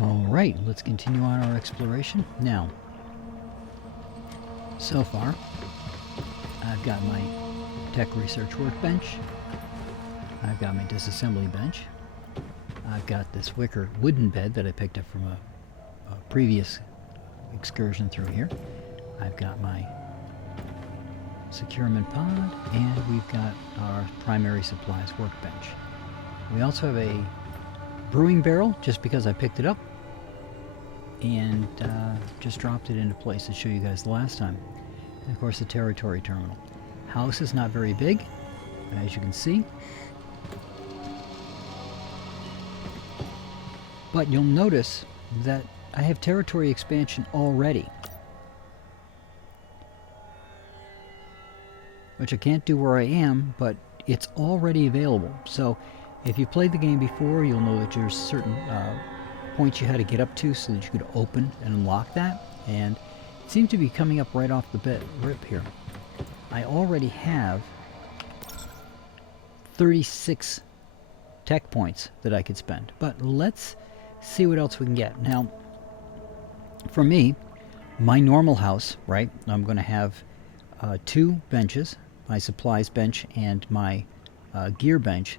Alright, let's continue on our exploration. Now, so far, I've got my tech research workbench. I've got my disassembly bench. I've got this wicker wooden bed that I picked up from a previous excursion through here. I've got my securement pod, and we've got our primary supplies workbench. We also have a brewing barrel, just because I picked it up and just dropped it into place to show you guys the last time. And of course the territory terminal. House is not very big, as you can see. But you'll notice that I have territory expansion already, which I can't do where I am, but it's already available. So if you played the game before, you'll know that there's certain points you had to get up to so that you could open and unlock that, and it seemed to be coming up right off the rip here. I already have 36 tech points that I could spend, but let's see what else we can get. Now, for me, my normal house, right, I'm going to have 2 benches, my supplies bench and my gear bench,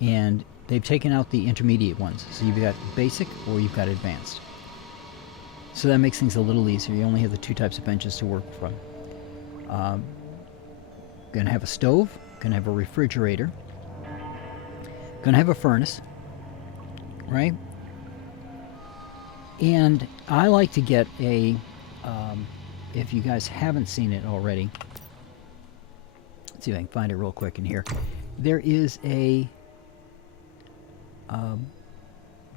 and they've taken out the intermediate ones. So you've got basic or you've got advanced. So that makes things a little easier. You only have the 2 types of benches to work from. Gonna have a stove, gonna have a refrigerator, gonna have a furnace, right? And I like to get a, if you guys haven't seen it already, let's see if I can find it real quick in here. There is a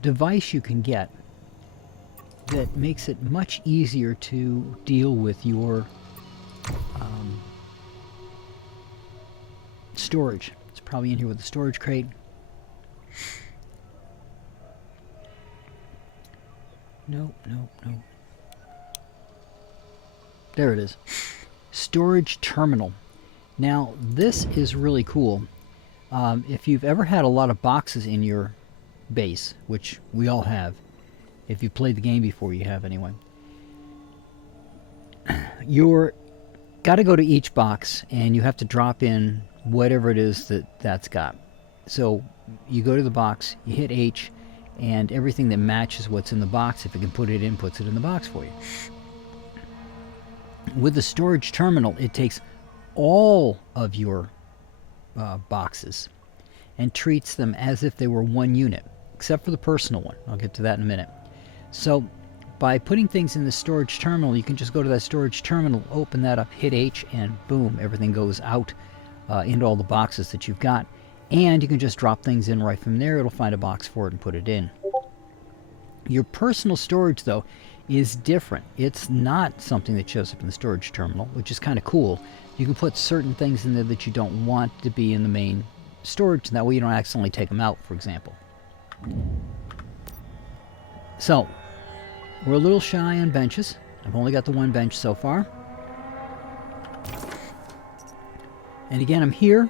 device you can get that makes it much easier to deal with your storage. It's probably in here with the storage crate. Nope. There it is. Storage terminal. Now, this is really cool. If you've ever had a lot of boxes in your base, which we all have, if you've played the game before, you have anyway, you're got to go to each box and you have to drop in whatever it is that's got. So you go to the box, you hit H, and everything that matches what's in the box, if it can put it in, puts it in the box for you. With the storage terminal, it takes all of your boxes and treats them as if they were one unit, except for the personal one. I'll get to that in a minute. So by putting things in the storage terminal, you can just go to that storage terminal, open that up, hit H, and boom, everything goes out into all the boxes that you've got. And you can just drop things in right from there. It'll find a box for it and put it in. Your personal storage, though, is different. It's not something that shows up in the storage terminal, which is kind of cool. You can put certain things in there that you don't want to be in the main storage, and that way you don't accidentally take them out, for example. So, we're a little shy on benches. I've only got the 1 bench so far. And again, I'm here.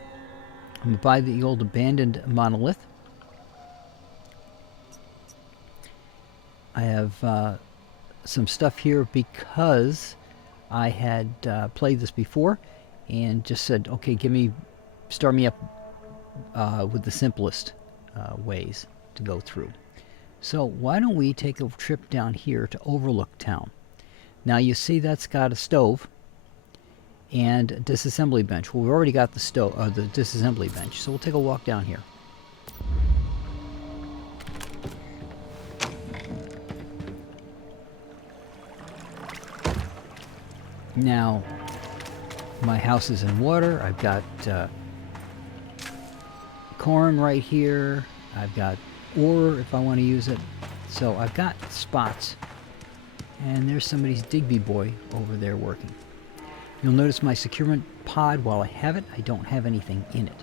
I'm by the old abandoned monolith. I have some stuff here because I had played this before and just said, okay, start me up with the simplest ways to go through. So why don't we take a trip down here to Overlook Town. Now you see that's got a stove and a disassembly bench. Well, we've already got the the disassembly bench, so we'll take a walk down here. Now, my house is in water. I've got corn right here. I've got ore if I want to use it. So I've got spots. And there's somebody's Digby boy over there working. You'll notice my securement pod, while I have it, I don't have anything in it.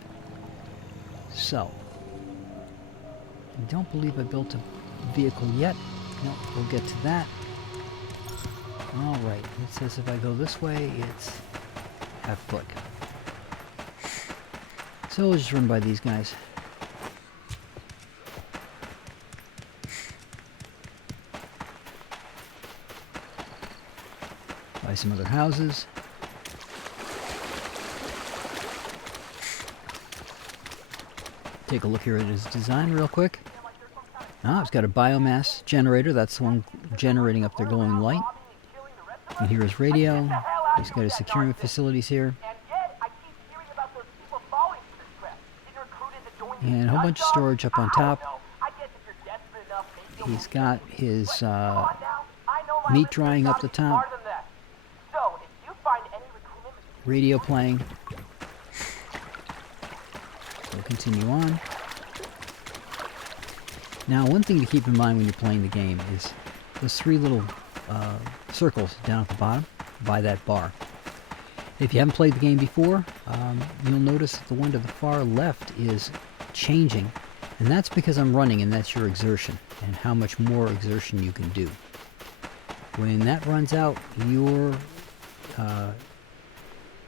So, I don't believe I built a vehicle yet. No, we'll get to that. Alright, it says if I go this way, it's half foot. So we'll just run by these guys. By some other houses. Take a look here at his design real quick. Ah, it's got a biomass generator. That's the one generating up their glowing light. You can hear his radio. He's got his security facilities here. And a whole bunch of storage up on top. He's got his meat drying up the top. Radio playing. We'll continue on. Now, one thing to keep in mind when you're playing the game is those three little circles down at the bottom by that bar. If you haven't played the game before, you'll notice that the one to the far left is changing, and that's because I'm running, and that's your exertion and how much more exertion you can do. When that runs out, your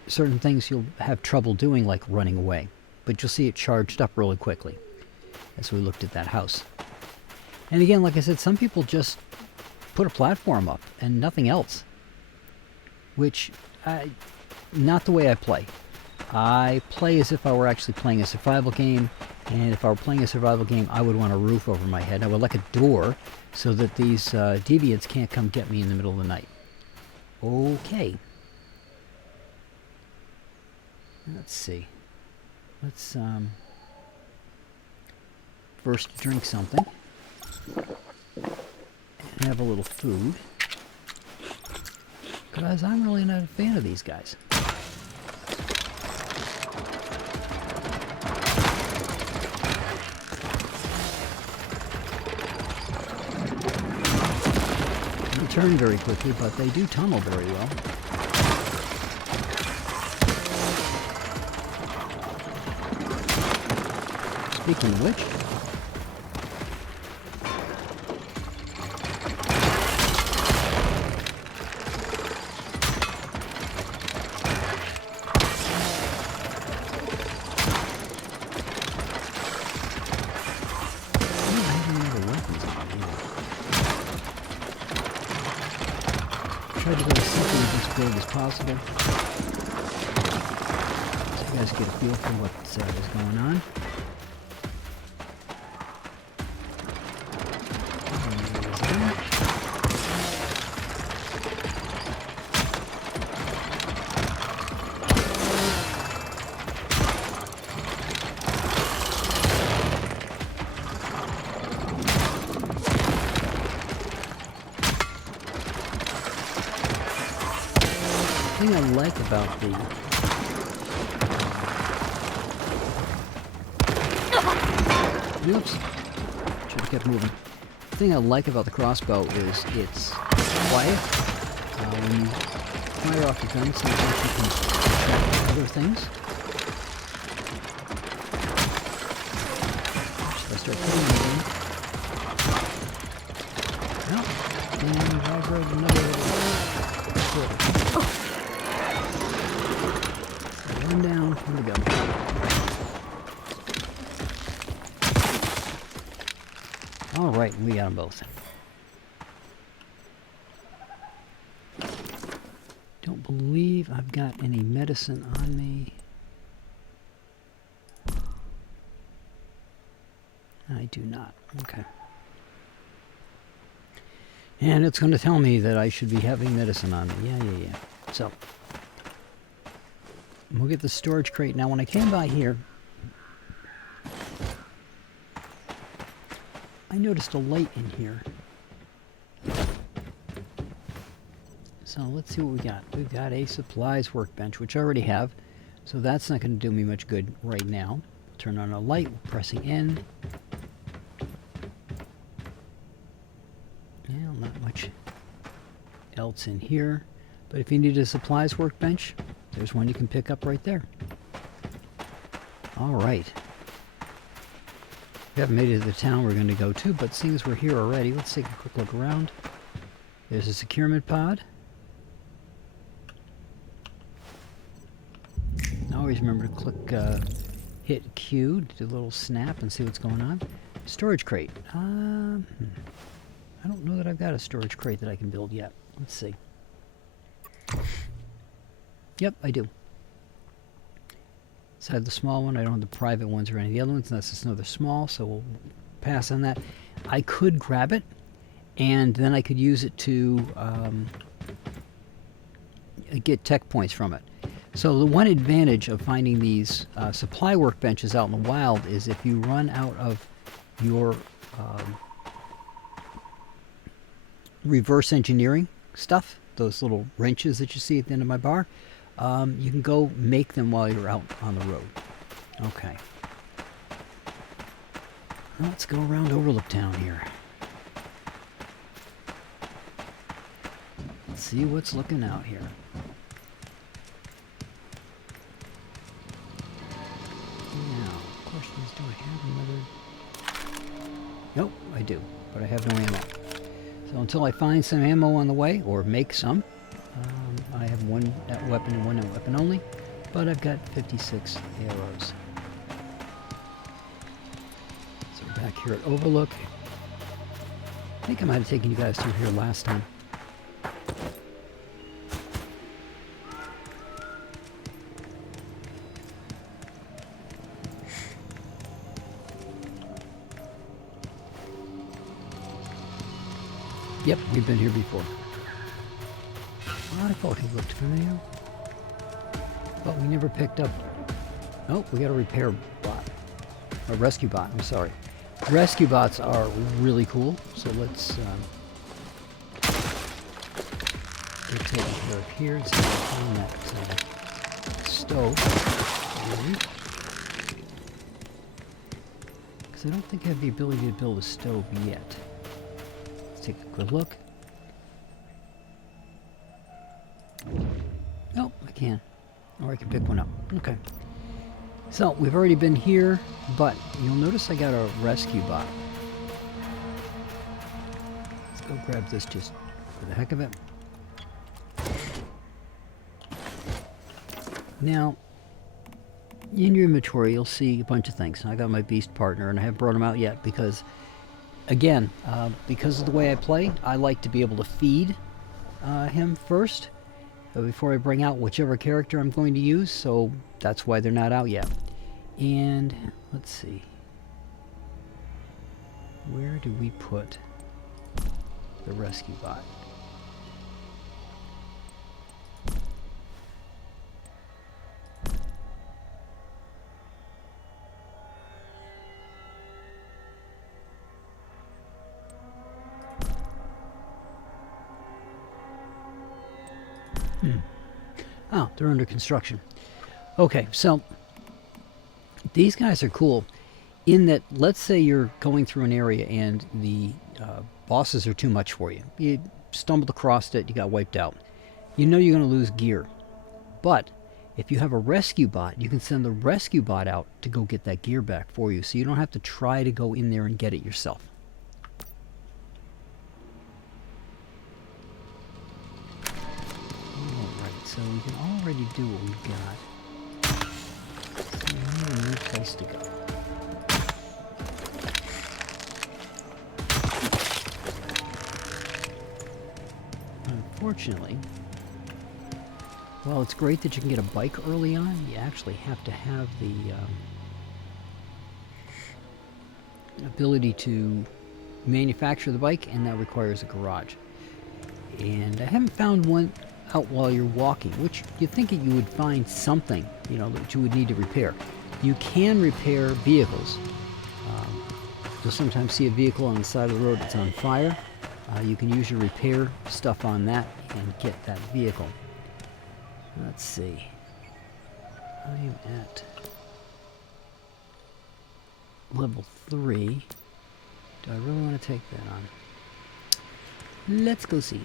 certain things you'll have trouble doing, like running away, but you'll see it charged up really quickly as we looked at that house. And again, like I said, some people just put a platform up and nothing else, which not the way I play. I play as if I were actually playing a survival game, and if I were playing a survival game, I would want a roof over my head. I would like a door so that these deviants can't come get me in the middle of the night. Okay. Let's see. Let's first drink something and have a little food, because I'm really not a fan of these guys. They turn very quickly, but they do tunnel very well. Speaking of which, try to go as simply as build as possible, so you guys get a feel for what is going on. The thing I like about the oops, should have kept moving. The thing I like about the crossbow is it's quiet. When you fire off the gun, sometimes you can track other things. Should I start putting them in? No. And I'll grab another little one down, here we go. Alright, we got them both. Don't believe I've got any medicine on me. I do not. Okay. And it's going to tell me that I should be having medicine on me. Yeah. So, we'll get the storage crate. Now, when I came by here, I noticed a light in here. So let's see what we got. We've got a supplies workbench, which I already have. So that's not going to do me much good right now. Turn on a light, pressing N. Well, not much else in here. But if you need a supplies workbench, there's one you can pick up right there. All right. We haven't made it to the town we're going to go to, but seeing as we're here already, let's take a quick look around. There's a securement pod. Always remember to click, hit Q to do a little snap and see what's going on. Storage crate. I don't know that I've got a storage crate that I can build yet. Let's see. Yep, I do. So I have the small one. I don't have the private ones or any of the other ones. And that's just another small, so we'll pass on that. I could grab it, and then I could use it to get tech points from it. So the one advantage of finding these supply workbenches out in the wild is if you run out of your reverse engineering stuff, those little wrenches that you see at the end of my bar, you can go make them while you're out on the road. Okay. Let's go around Overlook Town here. Let's see what's looking out here. Now, the question is, do I have another? Nope, I do, but I have no ammo. So until I find some ammo on the way, or make some, I have one weapon and one weapon only, but I've got 56 arrows. So we're back here at Overlook. I think I might have taken you guys through here last time. Yep, we've been here before. I thought he looked familiar. But we never picked up... Oh, we got a repair bot. A rescue bot, I'm sorry. Rescue bots are really cool, so let's get taken care of here and see if we can find that stove. Because I don't think I have the ability to build a stove yet. Let's take a good look. Nope, I can. Or I can pick one up. Okay. So, we've already been here, but you'll notice I got a rescue bot. Let's go grab this just for the heck of it. Now, in your inventory, you'll see a bunch of things. I got my beast partner, and I haven't brought him out yet because, again, because of the way I play, I like to be able to feed him first before I bring out whichever character I'm going to use, so that's why they're not out yet. And let's see, where do we put the rescue bot? Oh, they're under construction. Okay, so these guys are cool in that, let's say you're going through an area and the bosses are too much for you. You stumbled across it, you got wiped out. You know you're going to lose gear. But if you have a rescue bot, you can send the rescue bot out to go get that gear back for you, so you don't have to try to go in there and get it yourself. So we can already do what we've got. So we need a new place to go. Unfortunately, while it's great that you can get a bike early on, you actually have to have the ability to manufacture the bike, and that requires a garage. And I haven't found one out while you're walking, which you'd think that you would find something, you know, that you would need to repair. You can repair vehicles. You'll sometimes see a vehicle on the side of the road that's on fire. You can use your repair stuff on that and get that vehicle. Let's see. I am at level 3. Do I really want to take that on? Let's go see.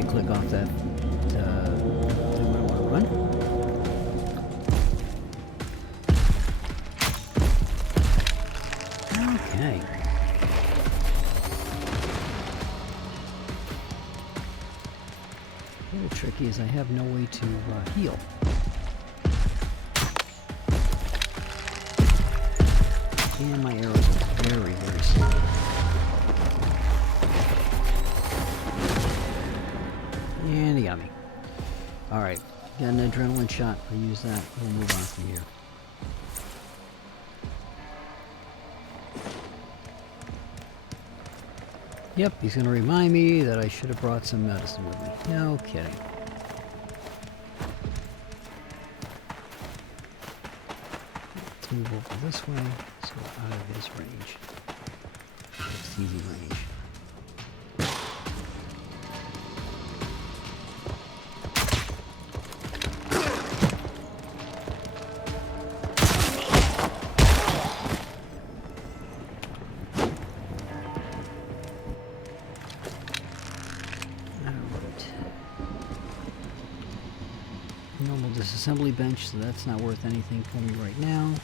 to click off that thing I want to run. Okay. A little tricky is I have no way to heal. And my arrows are very, very slow. And he got me. Alright, got an adrenaline shot. I'll use that. We'll move on from here. Yep, he's going to remind me that I should have brought some medicine with me. No kidding. Let's move over this way so we're out of his range. It's easy range. Normal disassembly bench, so that's not worth anything for me right now.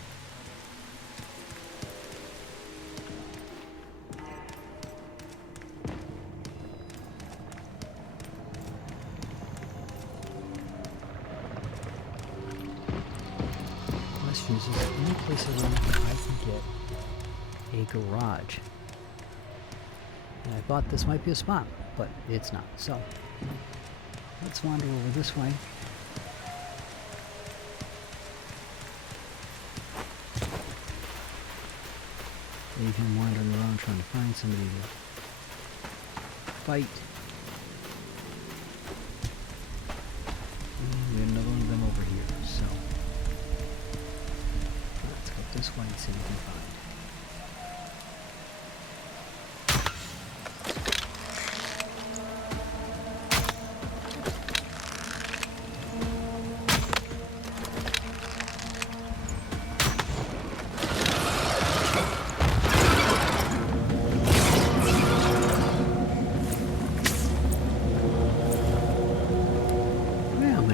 Question is there any place around where I can get a garage? And I thought this might be a spot, but it's not. So let's wander over this way. Leave him wandering around trying to find somebody to fight. And we have another one of them over here, so let's go this way and see what we can find.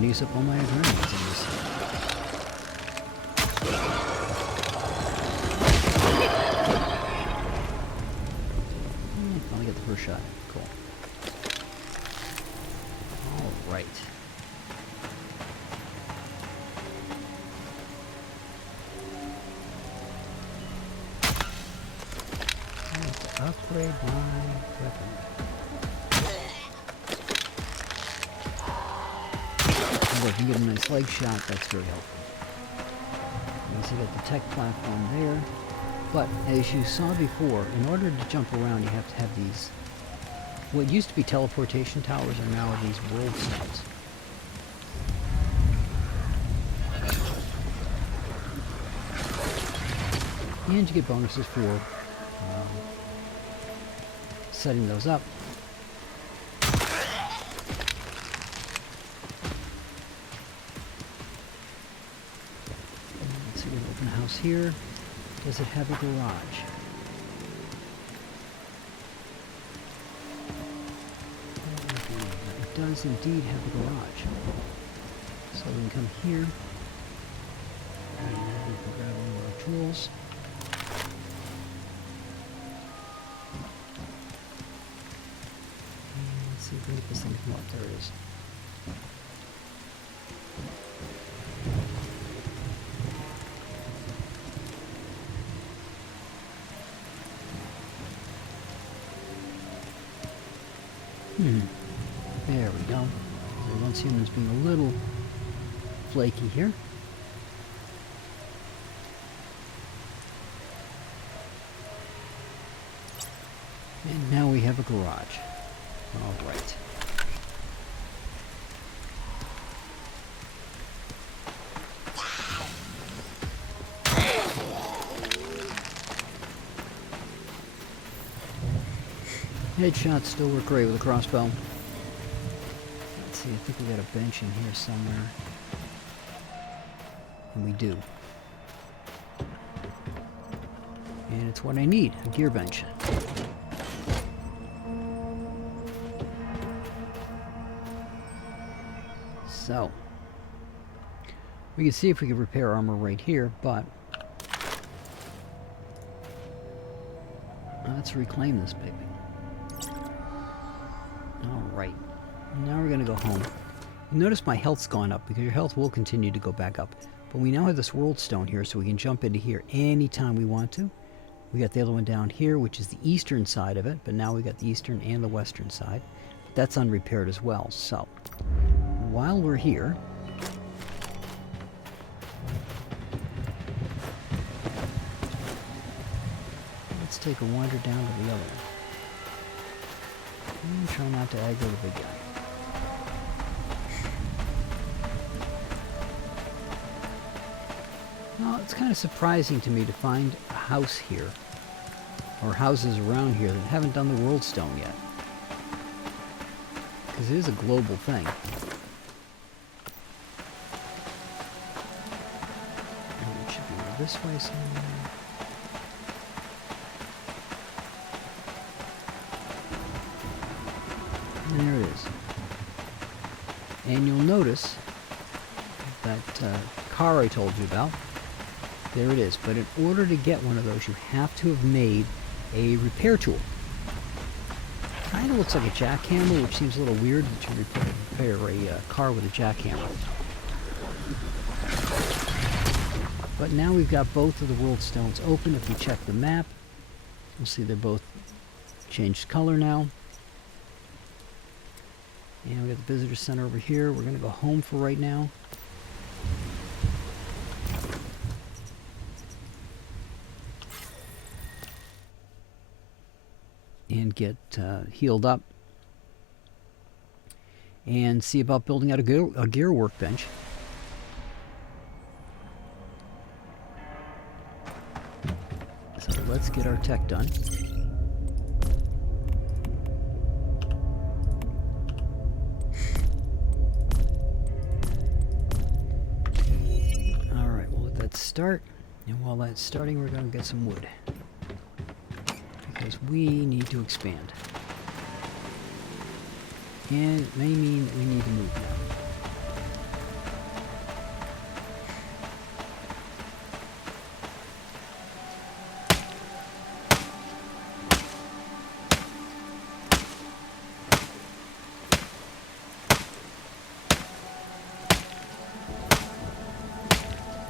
Use up all my adrenals on this. Finally get the first shot. Cool. All right. I need to upgrade my weapon. If you get a nice leg shot, that's very helpful. You see, got the tech platform there. But as you saw before, in order to jump around, you have to have these. What used to be teleportation towers are now these world stones. And you get bonuses for setting those up. House here. Does it have a garage? It does indeed have a garage. So we can come here and we can grab one of our tools. And let's see if we can get this thing to come up. There it is. There we go. Everyone seeing as being a little flaky here. And now we have a garage. All right. Headshots still work great with a crossbow. Let's see, I think we got a bench in here somewhere. And we do. And it's what I need, a gear bench. So, we can see if we can repair armor right here, but let's reclaim this baby. Alright, now we're going to go home. Notice my health's gone up, because your health will continue to go back up. But we now have this world stone here, so we can jump into here anytime we want to. We got the other one down here, which is the eastern side of it, but now we got the eastern and the western side. That's unrepaired as well. So, while we're here, let's take a wander down to the other one. And try not to aggro the big guy. Well, it's kind of surprising to me to find a house here, or houses around here that haven't done the world stone yet. Because it is a global thing. And it should be this way somewhere. And there it is. And you'll notice that car I told you about, there it is. But in order to get one of those, you have to have made a repair tool. Kind of looks like a jackhammer, which seems a little weird that you repair a car with a jackhammer. But now we've got both of the world stones open. If we check the map, you'll see they're both changed color now. And we got the visitor center over here. We're going to go home for right now. And get healed up. And see about building out a gear workbench. So let's get our tech done. Alright, we'll let that start. And while that's starting, we're going to get some wood. Because we need to expand. And it may mean that we need to move now.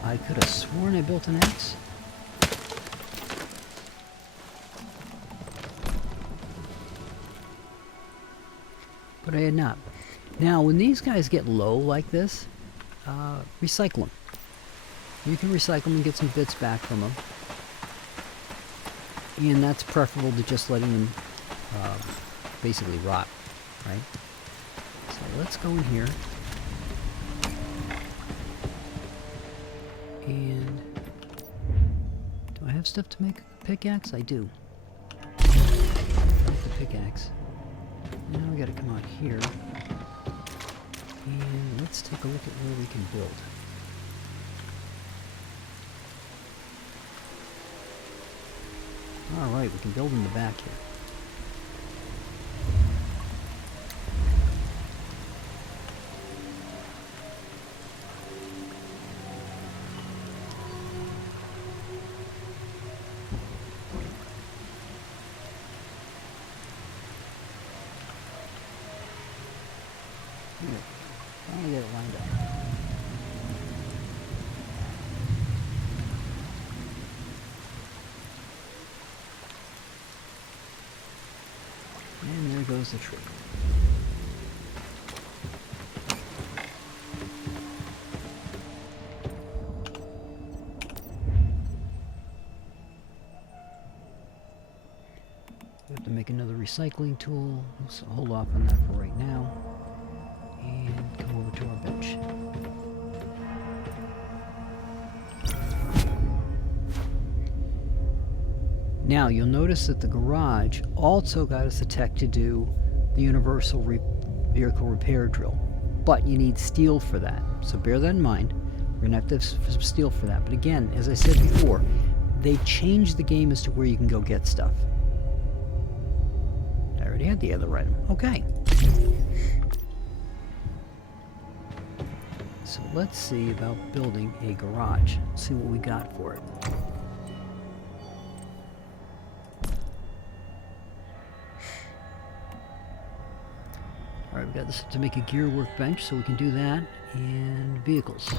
I could have sworn I built an axe. But I had not. Now, when these guys get low like this, recycle them. You can recycle them and get some bits back from them. And that's preferable to just letting them basically rot, right? So let's go in here. And do I have stuff to make a pickaxe? I do. Make the pickaxe. Now we gotta come out here. And let's take a look at where we can build. Alright, we can build in the back here. I'll get it lined up. And there goes the tree. We have to make another recycling tool. Let's hold off on that for right now. And come over to our bench. Now you'll notice that the garage also got us a tech to do the universal vehicle repair drill, but you need steel for that, so bear that in mind. We're gonna have to have some steel for that, but again, as I said before, they changed the game as to where you can go get stuff. I already had the other item. Okay. So let's see about building a garage. See what we got for it. Alright, we got this to make a gear workbench, so we can do that. And vehicles.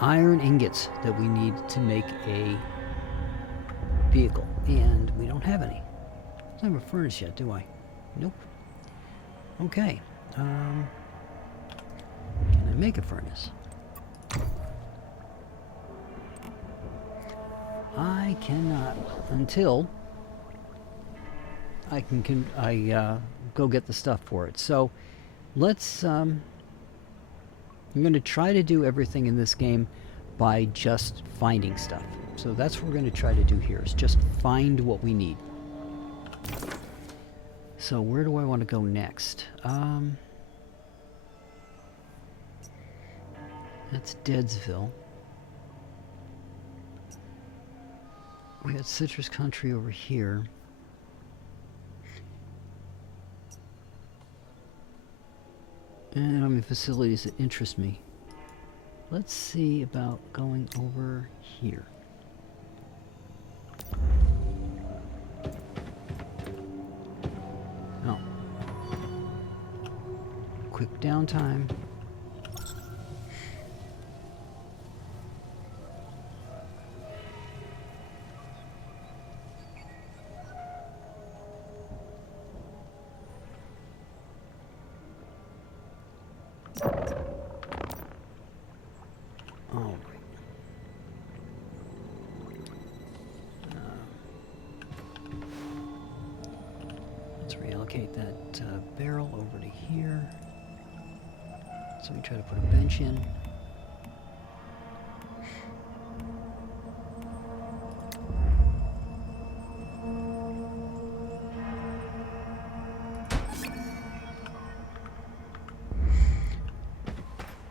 Iron ingots that we need to make a vehicle. And we don't have any. I don't have a furnace yet, do I? Nope. Okay. Can I make a furnace? I cannot until I can go get the stuff for it. So let's I'm going to try to do everything in this game by just finding stuff. So that's what we're going to try to do here, is just find what we need. So where do I want to go next? That's Deadsville. We got Citrus Country over here. And I don't have any facilities that interest me. Let's see about going over here. Oh. Quick downtime. Reallocate that barrel over to here. So we try to put a bench in.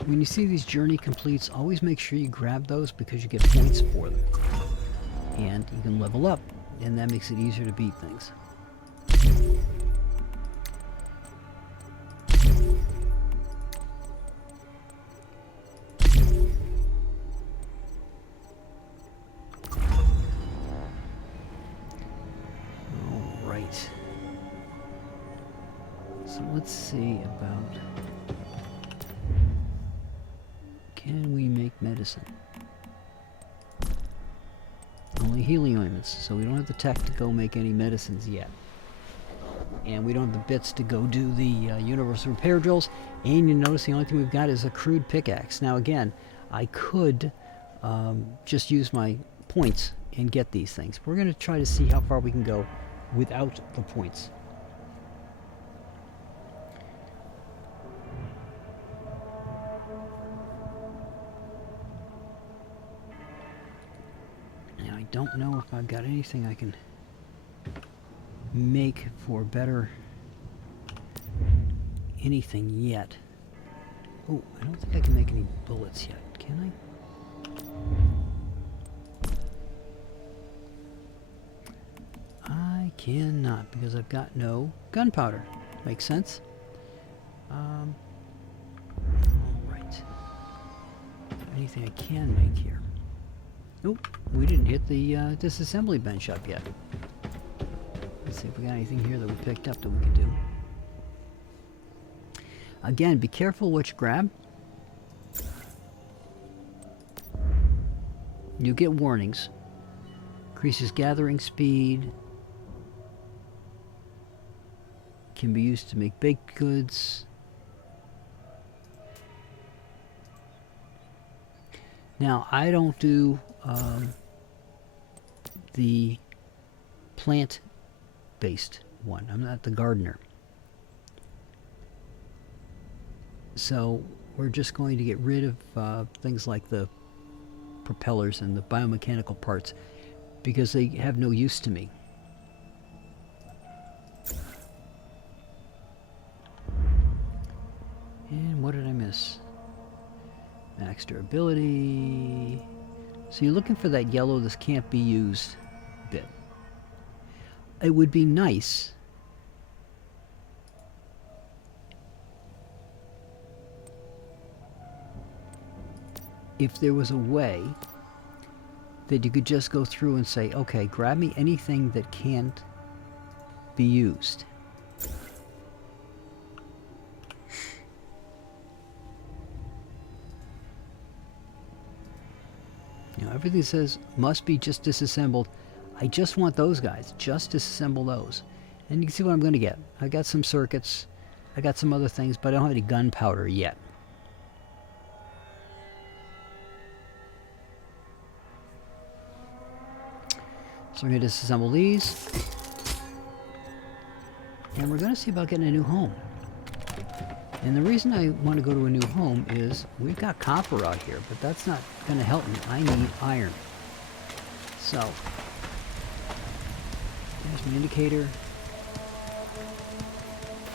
When you see these journey completes, always make sure you grab those because you get points for them. And you can level up, and that makes it easier to beat things. So let's see about, can we make medicine? Only healing ointments, so we don't have the tech to go make any medicines yet. And we don't have the bits to go do the universal repair drills. And you notice the only thing we've got is a crude pickaxe. Now again, I could just use my points and get these things. We're going to try to see how far we can go without the points. Now I don't know if I've got anything I can make for better anything yet. Oh, I don't think I can make any bullets yet, can I? I cannot, because I've got no gunpowder. Makes sense. Alright. Anything I can make here? Nope, we didn't hit the disassembly bench up yet. Let's see if we got anything here that we picked up that we could do. Again, be careful what you grab. You get warnings. Increases gathering speed. Can be used to make baked goods. Now, I don't do the plant-based one. I'm not the gardener. So we're just going to get rid of things like the propellers and the biomechanical parts because they have no use to me. And what did I miss? Max durability. So you're looking for that yellow "this can't be used" bit. It would be nice if there was a way that you could just go through and say, okay, grab me anything that can't be used. You know, everything says must be just disassembled. I just want those guys. Just disassemble those. And you can see what I'm going to get. I got some circuits. I got some other things, but I don't have any gunpowder yet. So we're going to disassemble these. And we're going to see about getting a new home. And the reason I want to go to a new home is we've got copper out here, but that's not going to help me. I need iron. So, there's my indicator.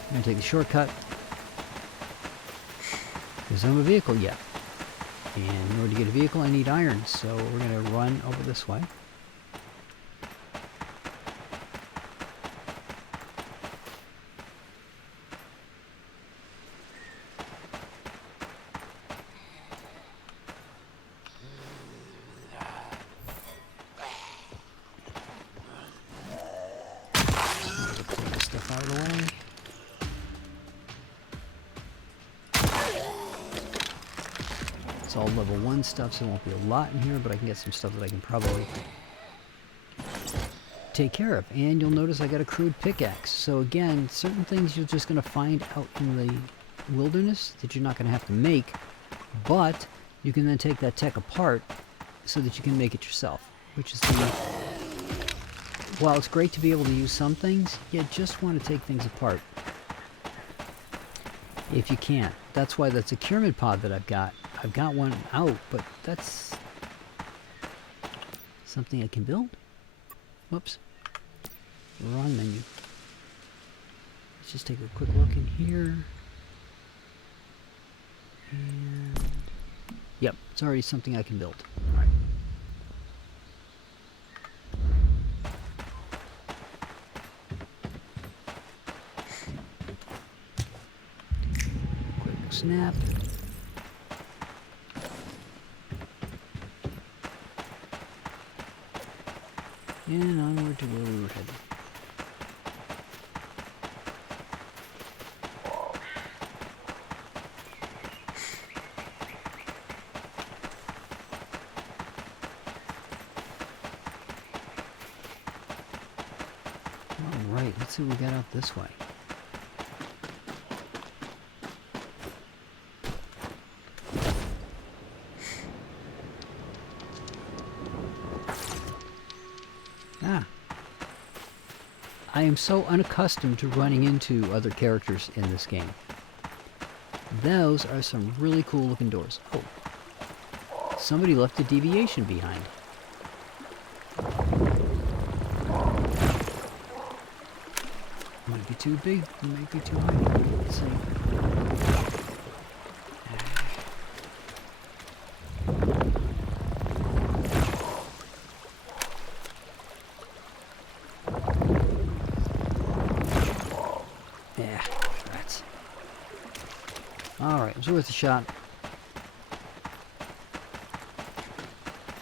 I'm going to take the shortcut. Because I don't have a vehicle yet. And in order to get a vehicle, I need iron. So we're going to run over this way. Out of the way. It's all level 1 stuff, so there won't be a lot in here, but I can get some stuff that I can probably take care of. And you'll notice I got a crude pickaxe. So again, certain things you're just going to find out in the wilderness that you're not going to have to make, but you can then take that tech apart so that you can make it yourself, which is the... While it's great to be able to use some things, you just want to take things apart. If you can. That's why that securement pod that I've got one out, but that's something I can build. Whoops. Wrong menu. Let's just take a quick look in here. And yep, it's already something I can build. All right. Snap. And onward to where we were headed. Alright, let's see what we got out this way. I am so unaccustomed to running into other characters in this game. Those are some really cool looking doors. Oh, somebody left a deviation behind. Might be too big, might be too high. Let's see. Alright, it was worth a shot.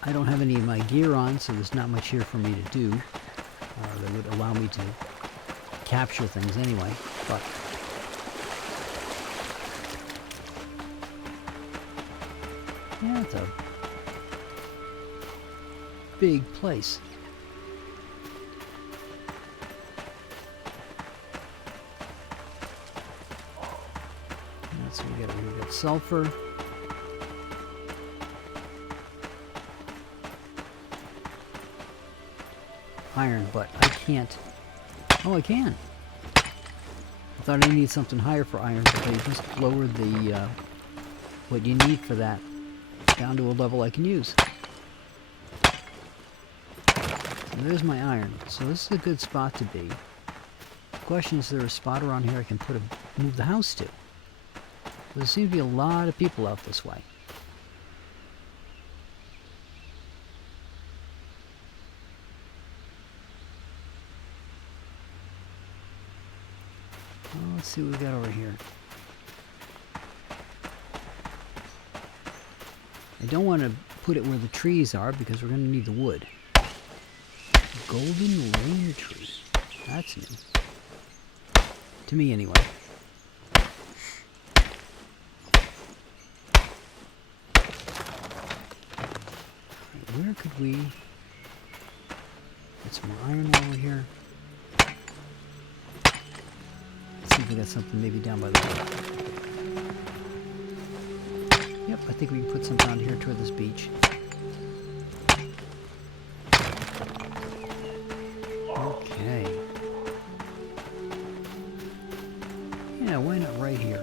I don't have any of my gear on, so there's not much here for me to do. That would allow me to capture things anyway, but... yeah, it's a big place. So we got sulfur. Iron, but I can't. Oh, I can. I thought I needed something higher for iron, but they just lowered the what you need for that down to a level I can use. So there's my iron. So this is a good spot to be. The question is, there a spot around here I can move the house to? There seems to be a lot of people out this way. Well, let's see what we got over here. I don't want to put it where the trees are because we're going to need the wood. Golden rain tree. That's new. To me, anyway. Where could we get some iron over here? Let's see if we got something maybe down by the water. Yep, I think we can put some down here toward this beach. Okay. Yeah, why not right here?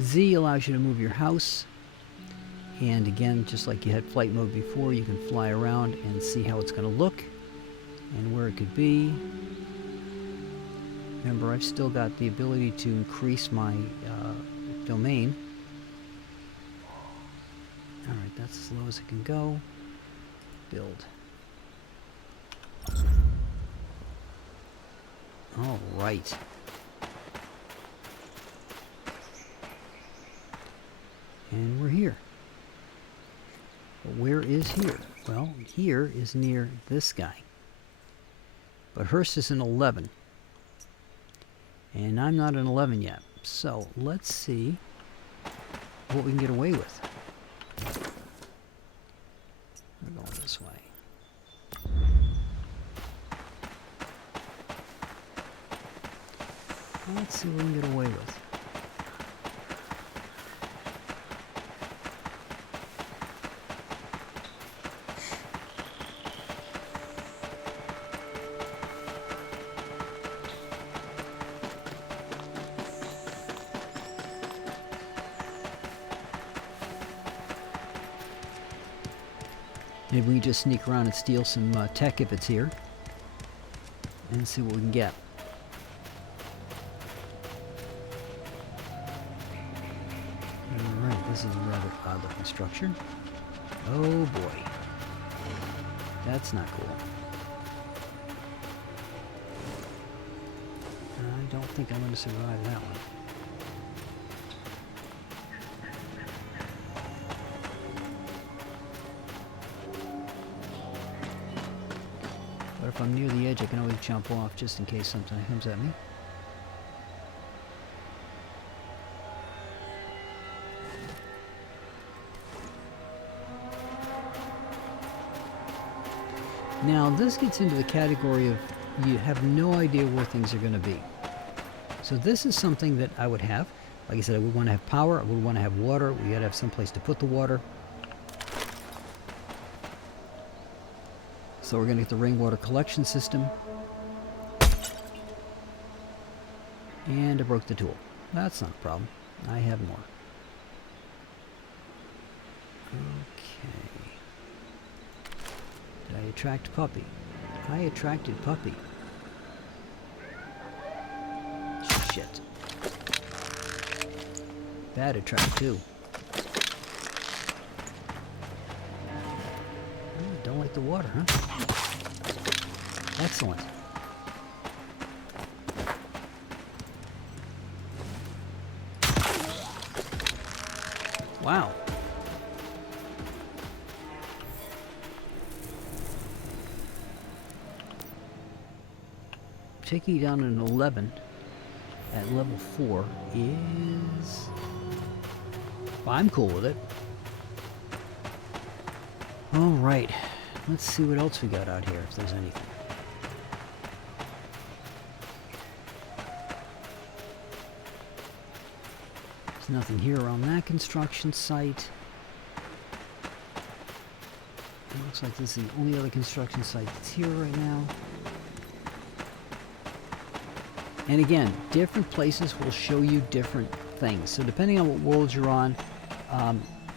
Z allows you to move your house. And again, just like you had flight mode before, you can fly around and see how it's going to look and where it could be. Remember, I've still got the ability to increase my domain. Alright, that's as low as it can go. Build. Alright. And we're here. But where is here? Well, here is near this guy. But Hearst is an 11. And I'm not an 11 yet. So let's see what we can get away with. We're going this way. Let's see what we can get away with. Maybe we just sneak around and steal some tech if it's here. And see what we can get. Alright, this is a rather odd looking structure. Oh boy. That's not cool. I don't think I'm going to survive that one. But if I'm near the edge, I can always jump off just in case something comes at me. Now, this gets into the category of you have no idea where things are going to be. So this is something that I would have. Like I said, I would want to have power. I would want to have water. We got to have some place to put the water. So we're going to get the rainwater collection system. And I broke the tool. That's not a problem. I have more. Okay. Did I attract puppy? I attracted puppy. Shit. Bad attract too. Don't like the water, huh? Excellent. Wow. Taking you down an 11 at level 4 is... Well, I'm cool with it. Alright. Let's see what else we got out here, if there's anything. There's nothing here around that construction site. It looks like this is the only other construction site that's here right now. And again, different places will show you different things. So depending on what world you're on,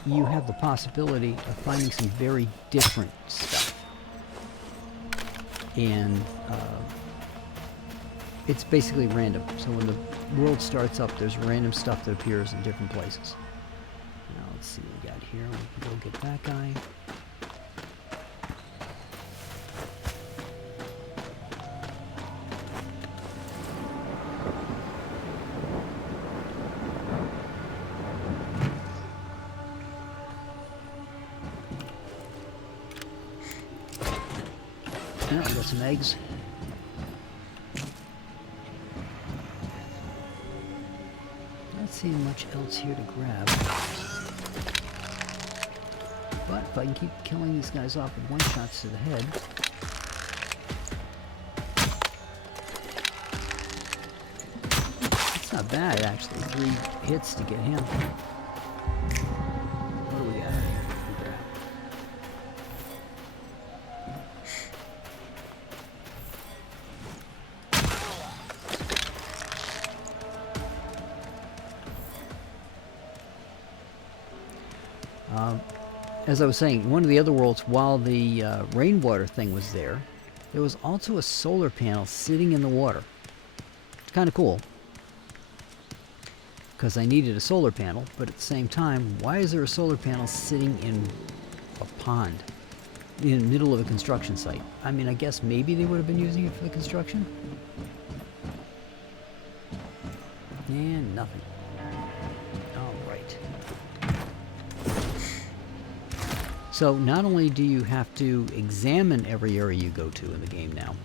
you have the possibility of finding some very different stuff. And it's basically random. So when the world starts up, there's random stuff that appears in different places. Now let's see what we got here. We can go get that guy. Yeah, we got some eggs. Not seeing much else here to grab. But if I can keep killing these guys off with one-shots to the head... It's not bad, actually. 3 hits to get him. What do we got? As I was saying, one of the other worlds, while the rainwater thing was there was also a solar panel sitting in the water. It's kind of cool. Because I needed a solar panel, but at the same time, why is there a solar panel sitting in a pond in the middle of a construction site? I mean, I guess maybe they would have been using it for the construction? And nothing. All right. So not only do you have to examine every area you go to in the game now,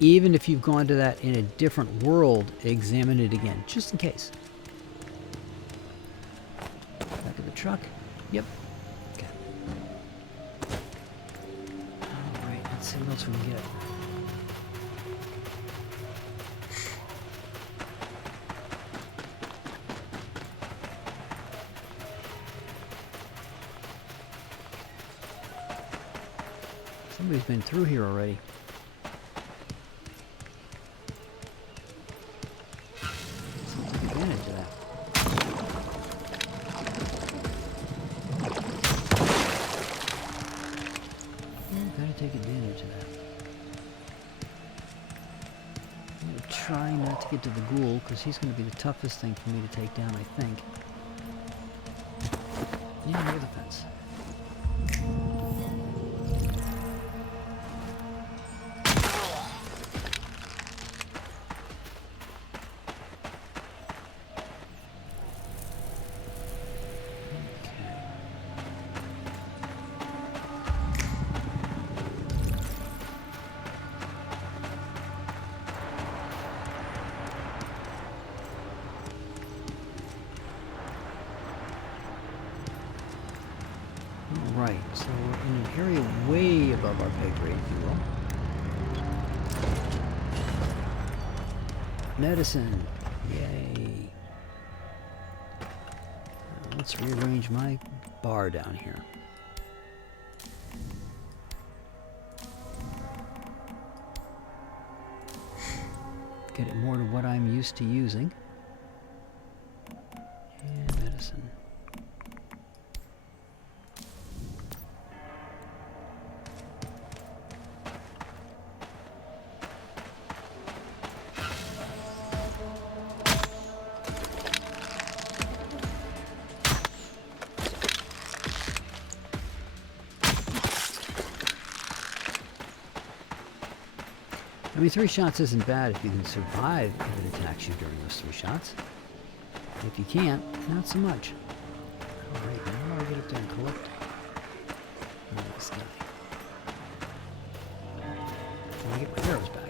even if you've gone to that in a different world, examine it again, just in case. Back of the truck. Yep. Okay. Alright, let's see what else we can get. Somebody's been through here already. Take advantage of that. I'm going to try not to get to the ghoul, because he's going to be the toughest thing for me to take down, I think. Yeah, near the fence. Right, so we're in an area way above our pay grade, if you will. Medicine! Yay! Let's rearrange my bar down here. Get it more to what I'm used to using. And medicine. I mean, 3 shots isn't bad if you can survive if it attacks you during those 3 shots. If you can't, not so much. Alright, now how do I get up there and collect this guy? Can I get my arrows back?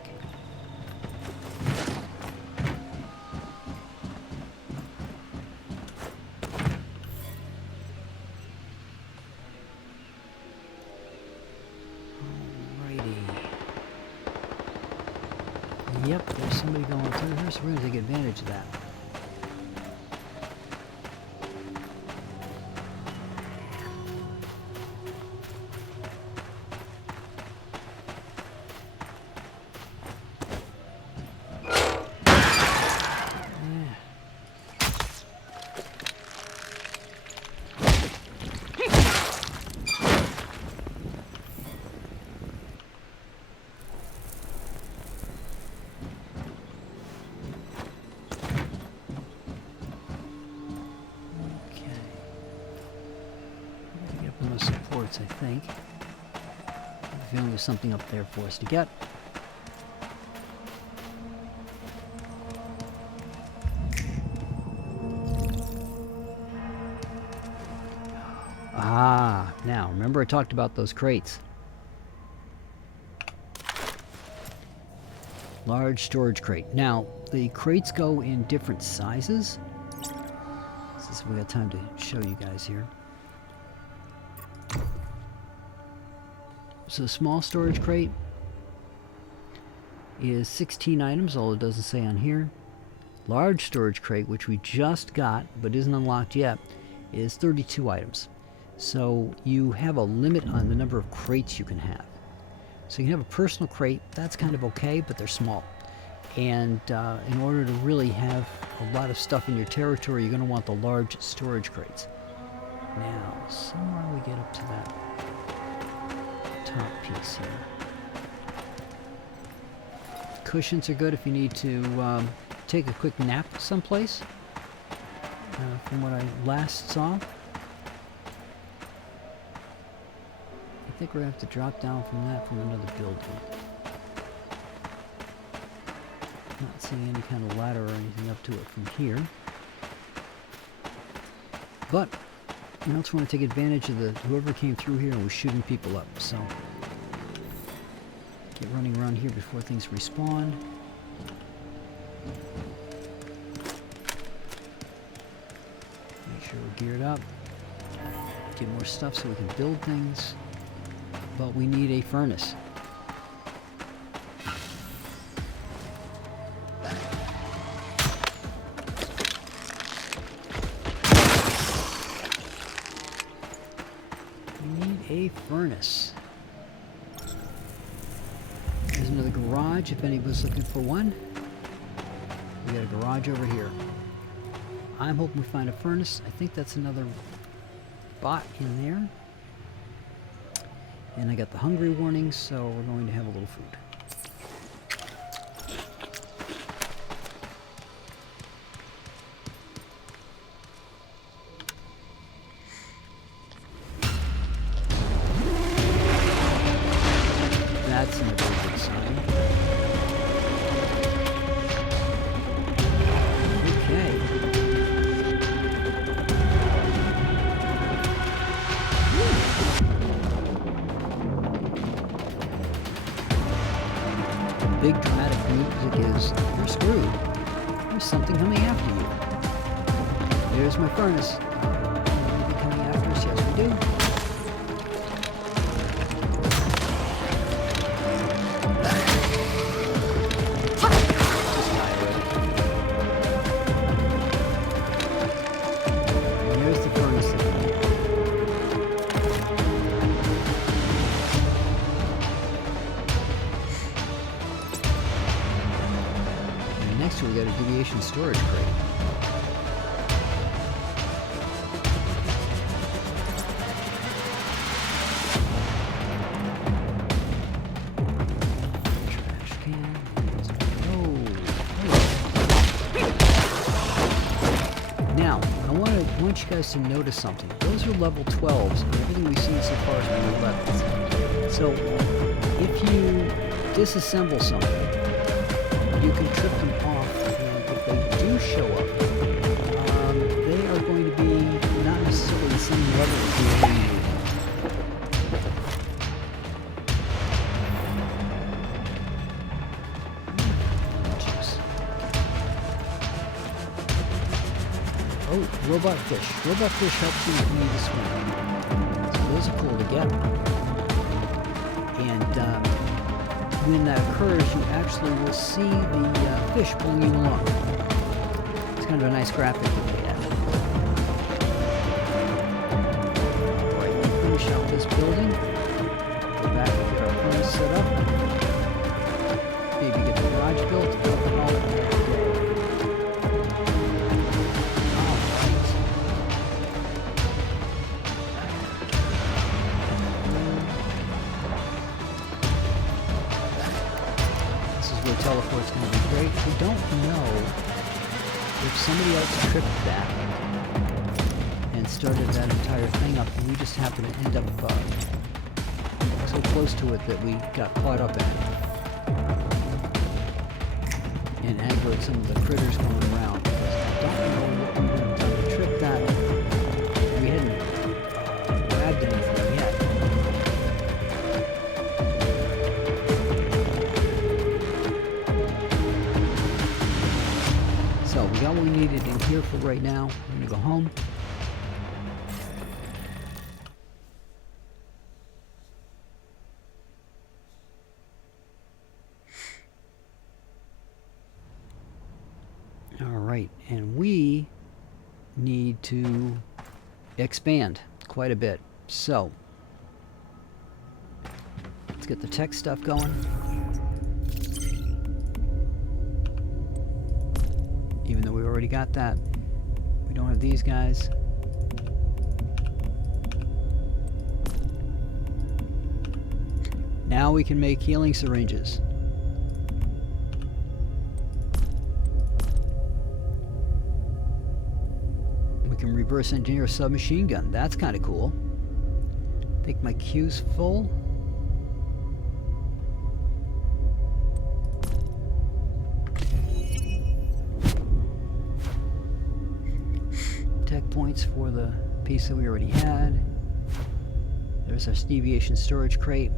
Yep, there's somebody going through here, so we're going to take advantage of that. Supports, I think. I have a feeling there's something up there for us to get. Ah, now remember I talked about those crates. Large storage crate. Now, the crates go in different sizes. Since we got time to show you guys here. So the small storage crate is 16 items, although it doesn't say on here. Large storage crate, which we just got but isn't unlocked yet, is 32 items. So you have a limit on the number of crates you can have. So you can have a personal crate, that's kind of okay, but they're small. And in order to really have a lot of stuff in your territory, you're going to want the large storage crates. Now, somewhere we get up to that top piece here. Cushions are good if you need to take a quick nap someplace. From what I last saw. I think we're going to have to drop down from that from another building. Not seeing any kind of ladder or anything up to it from here. But you also want to take advantage of whoever came through here and was shooting people up. So get running around here before things respawn. Make sure we're geared up. Get more stuff so we can build things. But we need a furnace. Furnace. There's another garage if anybody's looking for one. We got a garage over here. I'm hoping we find a furnace. I think that's another bot in there. And I got the hungry warning, so we're going to have a little food. That's not a very good sign. Okay. Big dramatic music is, you're screwed. There's something coming after you. There's my furnace. Are you coming after us? Yes, we do. We got a deviation storage crate. Trash can. Oh. Now, I want you guys to notice something. Those are level 12s, and everything we've seen so far is level 11s. So, if you disassemble something, you can trip them off, and if they do show up, they are going to be not necessarily the same level as the one you need. Oh, robot fish. Robot fish helps you if you need to swim. So those are cool to get. And when that occurs, you actually will see the fish pulling you along. It's kind of a nice graphic that they have. Alright, we'll finish out this building. Go back and get our furnace set up. Maybe get the garage built. And all that next day. Teleport's going to be great. We don't know if somebody else tripped that and started that entire thing up, and we just happened to end up so close to it that we got caught up in it and aggroed some of the critters going around. I don't know what we would have done to trip that. We hadn't grabbed anything yet. we got what we needed in here for right now. I'm going to go home. Alright, and we need to expand quite a bit. So, let's get the tech stuff going. Even though we already got that, we don't have these guys. Now we can make healing syringes. We can reverse engineer a submachine gun. That's kind of cool. I think my queue's full. Tech points for the piece that we already had. There's our deviation storage crate.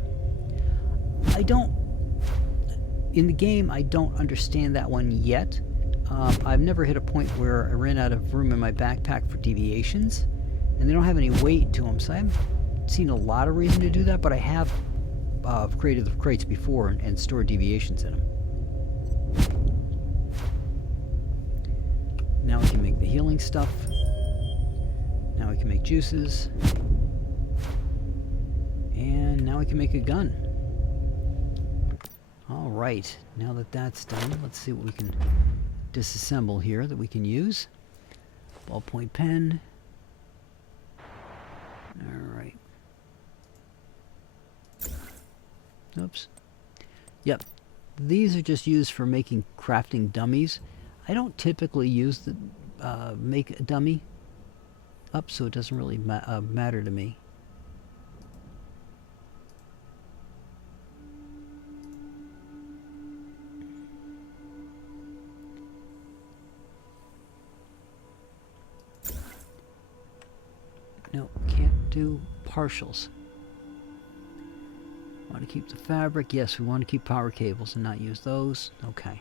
In the game, I don't understand that one yet. I've never hit a point where I ran out of room in my backpack for deviations, and they don't have any weight to them, so I haven't seen a lot of reason to do that, but I have created the crates before and stored deviations in them. Now we can make the healing stuff. Now we can make juices. And now we can make a gun. Alright, now that that's done, let's see what we can disassemble here that we can use. Ballpoint pen. Alright. Oops. Yep. These are just used for making crafting dummies. I don't typically use the make a dummy up, so it doesn't really matter to me. No, can't do partials. Want to keep the fabric? Yes, we want to keep power cables and not use those. Okay.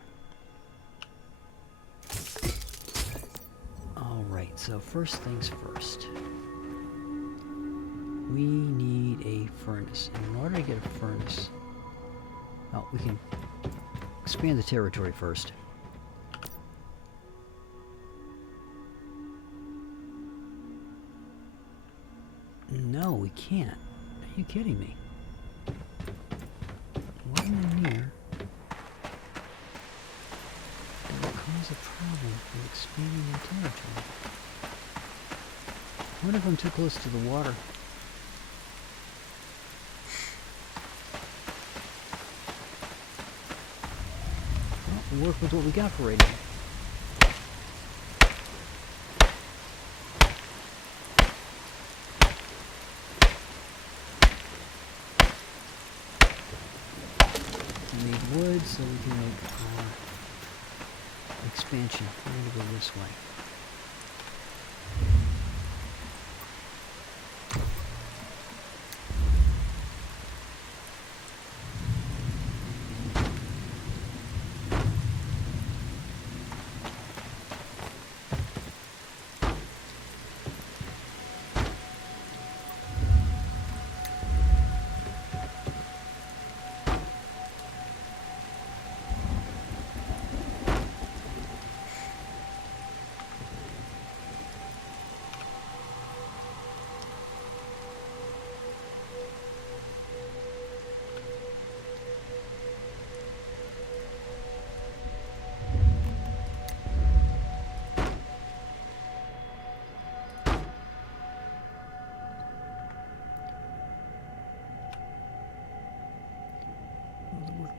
Alright, so first things first. We need a furnace. And in order to get a furnace... Oh, we can expand the territory first. No, we can't. Are you kidding me? What in here will cause a problem with expanding the territory? What if I'm too close to the water? Well, we'll work with what we got for right now. Wood, so we can make expansion. We're going to go this way.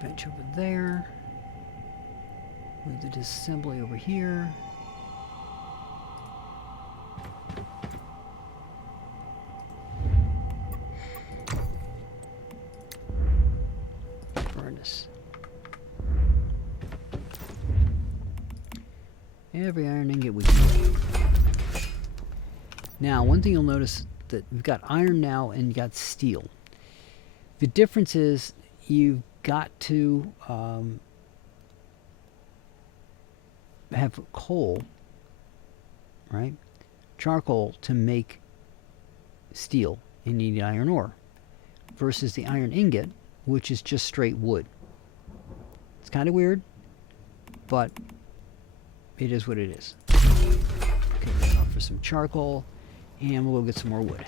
Bench over there. Move the disassembly over here. Furnace. Every iron ingot we can. Now, one thing you'll notice that we've got iron now and you got steel. The difference is you've got to have coal, right? Charcoal to make steel, and you need iron ore, versus the iron ingot, which is just straight wood. It's kind of weird, but it is what it is. Okay, we're off for some charcoal, and we'll go get some more wood.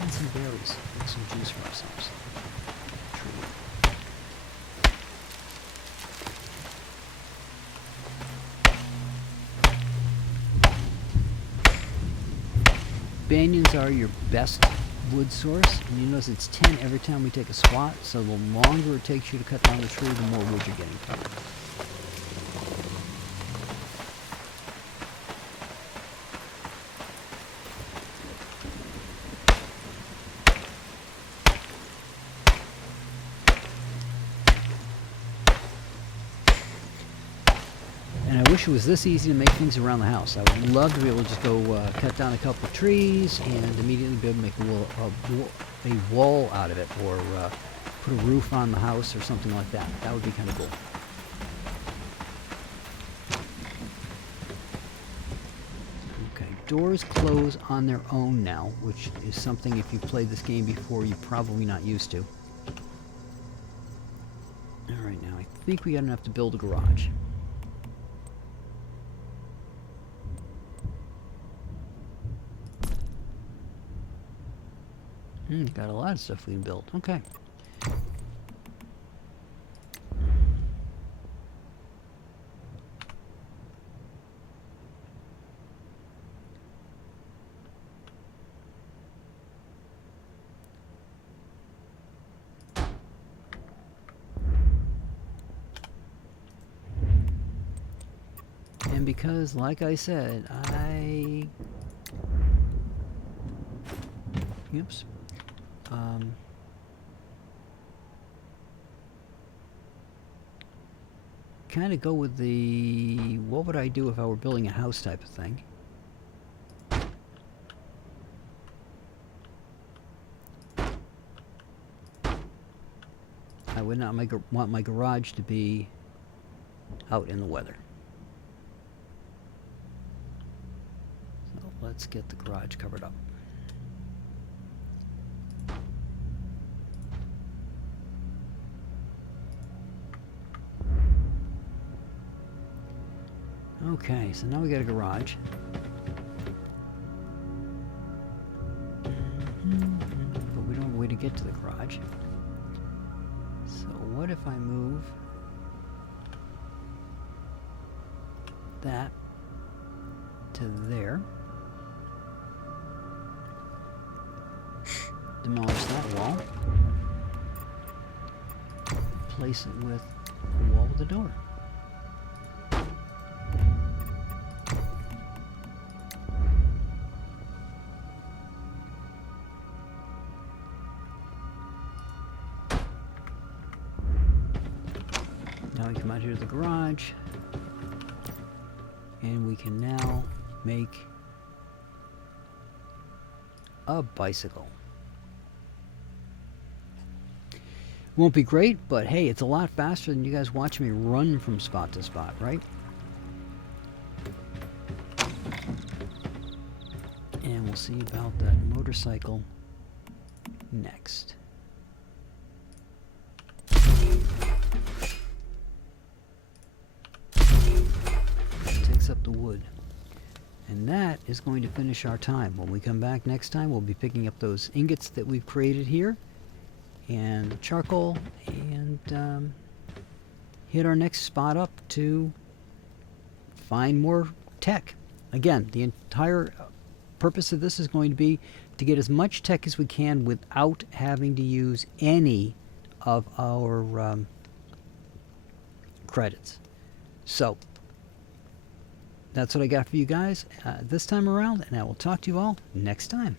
And some berries, and some juice for ourselves. Banyans are your best wood source, and you notice it's 10 every time we take a spot, so the longer it takes you to cut down the tree, the more wood you're getting. And I wish it was this easy to make things around the house. I would love to be able to just go cut down a couple of trees and immediately be able to make a wall out of it, or put a roof on the house or something like that. That would be kind of cool. Okay, doors close on their own now, which is something, if you've played this game before, you're probably not used to. Alright, now I think we got enough to build a garage. Got a lot of stuff we can build. Okay. And because, like I said, oops. Kind of go with the, what would I do if I were building a house type of thing. I would not want my garage to be out in the weather. So let's get the garage covered up. Okay, so now we got a garage. But we don't have a way to get to the garage. So what if I move that to there? Demolish that wall. Place it with the wall with the door. Now we come out here to the garage, and we can now make a bicycle. Won't be great, but hey, it's a lot faster than you guys watching me run from spot to spot, right? And we'll see about that motorcycle next. Up the wood, and that is going to finish our time. When we come back next time, we'll be picking up those ingots that we've created here and the charcoal, and hit our next spot up to find more tech. Again, the entire purpose of this is going to be to get as much tech as we can without having to use any of our credits. So that's what I got for you guys this time around, and I will talk to you all next time.